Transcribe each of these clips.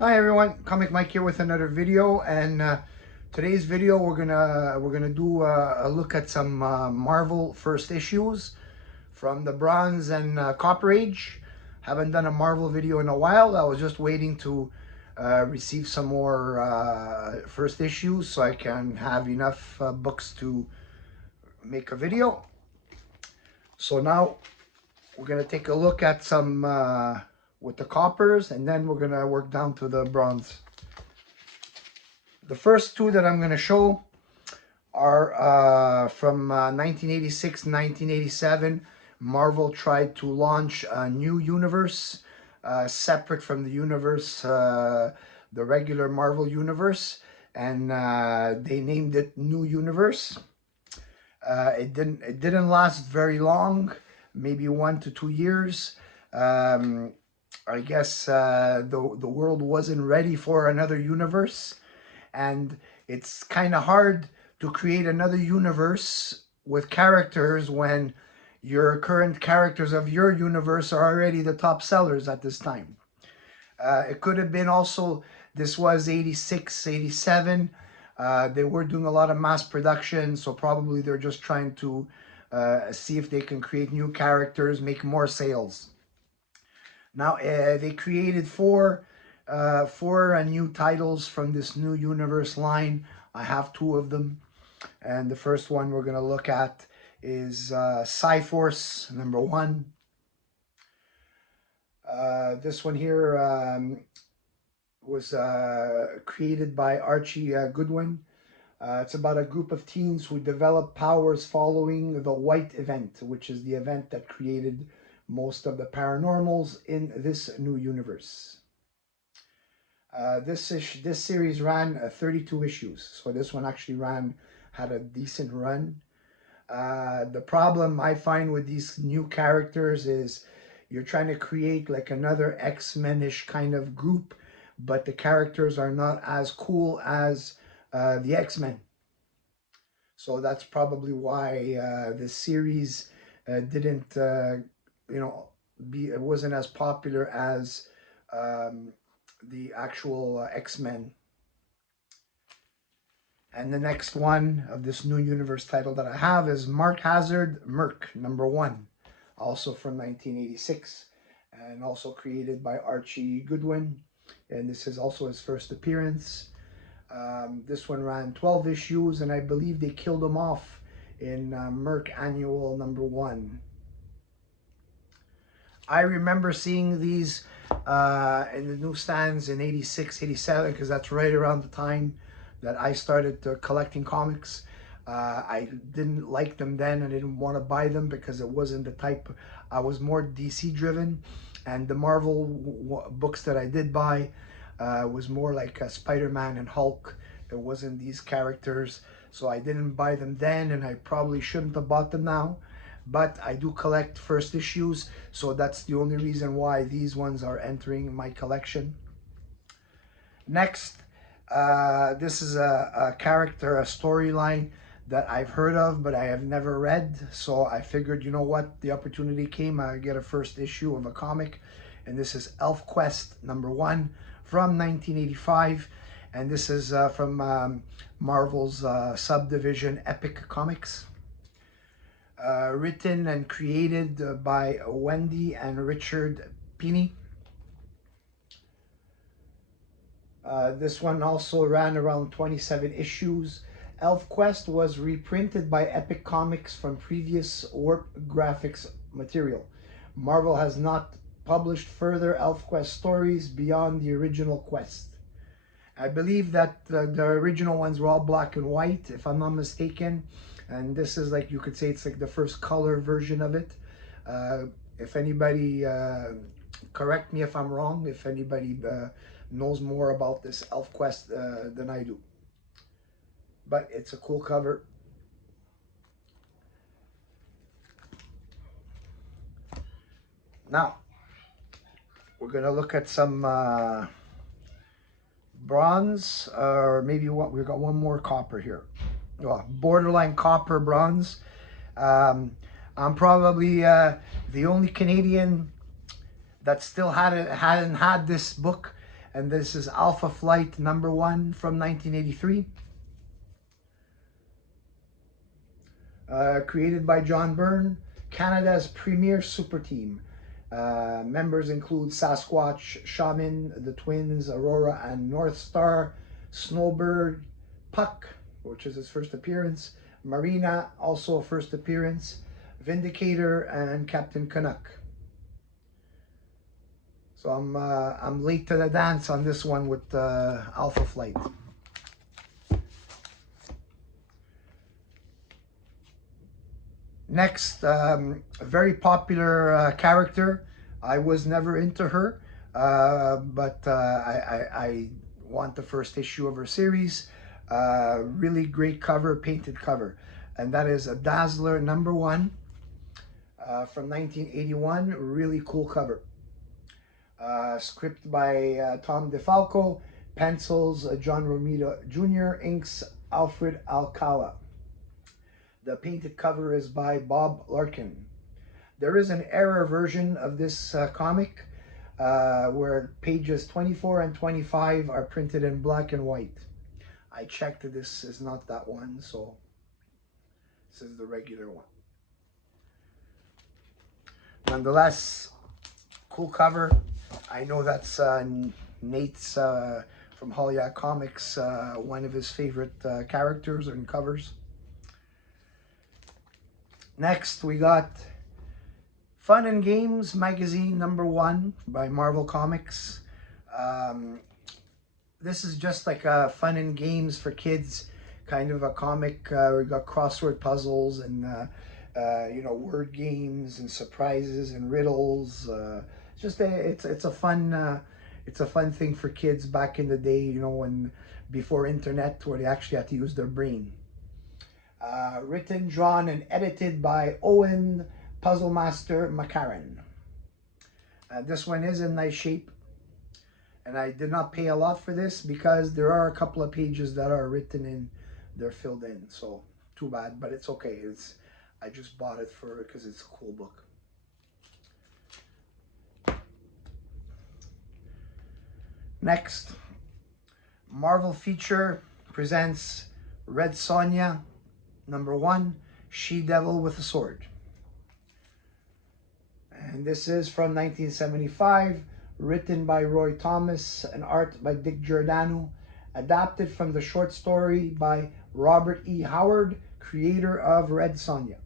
Hi everyone, Comic Mike here with another video, and today's video we're gonna do a look at some Marvel first issues from the Bronze and Copper Age. Haven't done a Marvel video in a while. I was just waiting to receive some more first issues so I can have enough books to make a video. So now we're gonna take a look at some with the coppers, and then we're gonna work down to the bronze. The first two that I'm going to show are from 1986 1987. Marvel tried to launch a new universe separate from the universe, the regular Marvel universe, and they named it New Universe. It didn't last very long, maybe 1 to 2 years. I guess the world wasn't ready for another universe, and it's kind of hard to create another universe with characters when your current characters of your universe are already the top sellers at this time. It could have been also, this was 86, 87. They were doing a lot of mass production, so probably they're just trying to see if they can create new characters, make more sales. Now, they created four new titles from this new universe line. I have two of them, and the first one we're going to look at is Cyforce #1. This one here was created by Archie Goodwin. It's about a group of teens who develop powers following the White Event, which is the event that created most of the paranormals in this new universe. This series ran 32 issues, so this one actually had a decent run. The problem I find with these new characters is you're trying to create like another X-Men-ish kind of group, but the characters are not as cool as the X-Men. So that's probably why this series didn't, it wasn't as popular as the actual X-Men. And the next one of this new universe title that I have is Mark Hazard Merc #1, also from 1986, and also created by Archie Goodwin. And this is also his first appearance. This one ran 12 issues, and I believe they killed him off in Merc Annual #1. I remember seeing these in the newsstands in 86, 87, because that's right around the time that I started collecting comics. I didn't like them then. I didn't want to buy them because it wasn't the type. I was more DC driven, and the Marvel books that I did buy was more like Spider-Man and Hulk. It wasn't these characters, so I didn't buy them then, and I probably shouldn't have bought them now. But I do collect first issues, so that's the only reason why these ones are entering my collection. Next, this is a character, a storyline that I've heard of, but I have never read. So I figured, you know what, the opportunity came, I get a first issue of a comic. And this is ElfQuest #1 from 1985. And this is from Marvel's subdivision Epic Comics. Written and created by Wendy and Richard Pini. This one also ran around 27 issues. ElfQuest was reprinted by Epic Comics from previous Warp Graphics material. Marvel has not published further ElfQuest stories beyond the original quest. I believe that the original ones were all black and white, if I'm not mistaken. And this is, like, you could say it's like the first color version of it. If anybody, correct me if I'm wrong, if anybody knows more about this ElfQuest than I do. But it's a cool cover. Now, we're going to look at some bronze, or maybe what, we've got one more copper here. Well, borderline copper bronze. I'm probably the only Canadian that still hadn't had this book And this is Alpha Flight #1 from 1983. Created by John Byrne, Canada's premier super team. Members include Sasquatch, Shaman, the Twins, Aurora and North Star, Snowbird, Puck, which is his first appearance, Marina, also a first appearance, Vindicator, and Captain Canuck. So I'm late to the dance on this one with Alpha Flight. Next, a very popular character. I was never into her, but I want the first issue of her series. Really great cover, painted cover. And that is a Dazzler #1 from 1981. Really cool cover. Script by Tom DeFalco, pencils John Romita Jr., inks Alfred Alcala. The painted cover is by Bob Larkin. There is an error version of this comic where pages 24 and 25 are printed in black and white. I checked that this is not that one, so this is the regular one. Nonetheless, cool cover. I know that's Nate's from Hollywood Comics, one of his favorite characters and covers. Next, we got Fun and Games magazine #1 by Marvel Comics. This is just like a fun and games for kids kind of a comic. We got crossword puzzles and you know, word games and surprises and riddles. It's a fun thing for kids back in the day, you know, when before internet, where they actually had to use their brain. Written, drawn, and edited by Owen Puzzle Master McCarran. This one is in nice shape, and I did not pay a lot for this because there are a couple of pages that are written in, they're filled in, so too bad, but it's okay. I just bought it because it's a cool book. Next, Marvel Feature presents Red Sonja #1, She-Devil with a Sword. And this is from 1975, written by Roy Thomas and art by Dick Giordano, adapted from the short story by Robert E. Howard, creator of Red Sonja.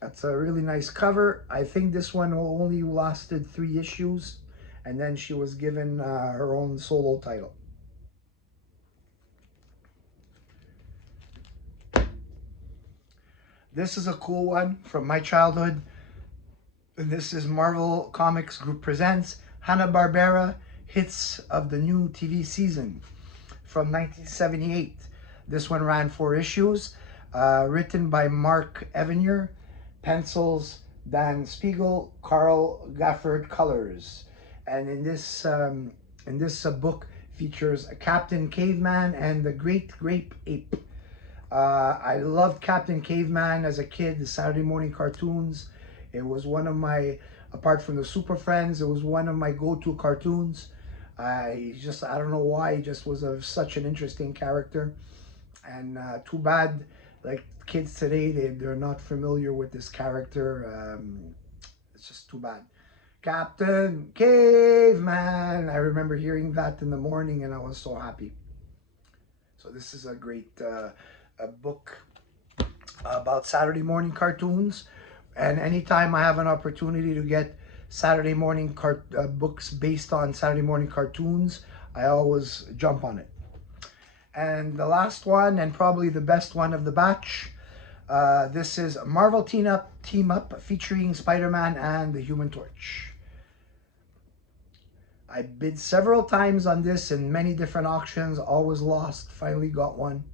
That's a really nice cover. I think this one only lasted 3 issues, and then she was given her own solo title. This is a cool one from my childhood. This is Marvel Comics Group presents Hanna-Barbera Hits of the New TV Season from 1978. This one ran 4 issues, written by Mark Evanier, pencils Dan Spiegel, Carl Gafford colors. And in this book features Captain Caveman and the Great Grape Ape. I loved Captain Caveman as a kid, the Saturday morning cartoons. It was one of my, apart from the Super Friends, it was one of my go-to cartoons. I don't know why, he just was such an interesting character. And too bad, like kids today, they're not familiar with this character. It's just too bad. Captain Caveman. I remember hearing that in the morning and I was so happy. So this is a great a book about Saturday morning cartoons, and anytime I have an opportunity to get Saturday morning books based on Saturday morning cartoons, I always jump on it. And the last one, and probably the best one of the batch, this is Marvel Team Up featuring Spider-Man and the Human Torch. I bid several times on this in many different auctions, always lost, finally got one.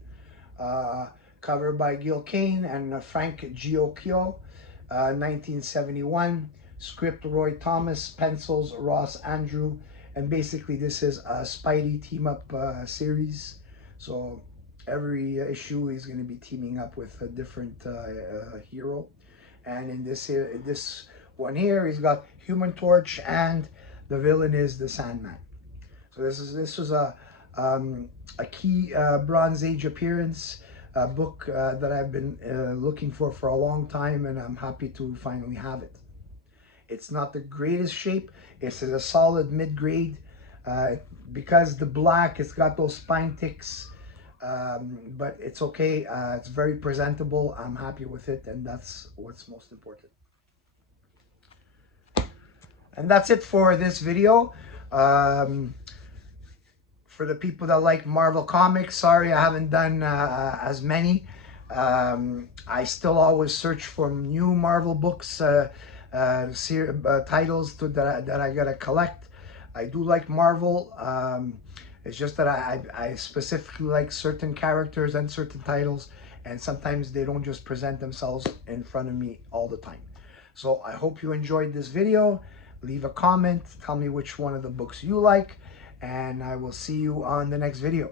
Cover by Gil Kane and Frank Giocchio, 1971. Script Roy Thomas, pencils Ross Andrew, and basically this is a Spidey team up series. So every issue is going to be teaming up with a different hero. And in this one here, he's got Human Torch and the villain is the Sandman. So this was a key Bronze Age appearance, a book that I've been looking for a long time, and I'm happy to finally have it. It's not the greatest shape. It's a solid mid-grade. Because the black, it's got those spine ticks, but it's okay. It's very presentable. I'm happy with it, and that's what's most important. And that's it for this video. For the people that like Marvel Comics, sorry I haven't done as many. I still always search for new Marvel books, titles that I gotta collect. I do like Marvel. It's just that I specifically like certain characters and certain titles, and sometimes they don't just present themselves in front of me all the time. So I hope you enjoyed this video. Leave a comment, tell me which one of the books you like, and I will see you on the next video.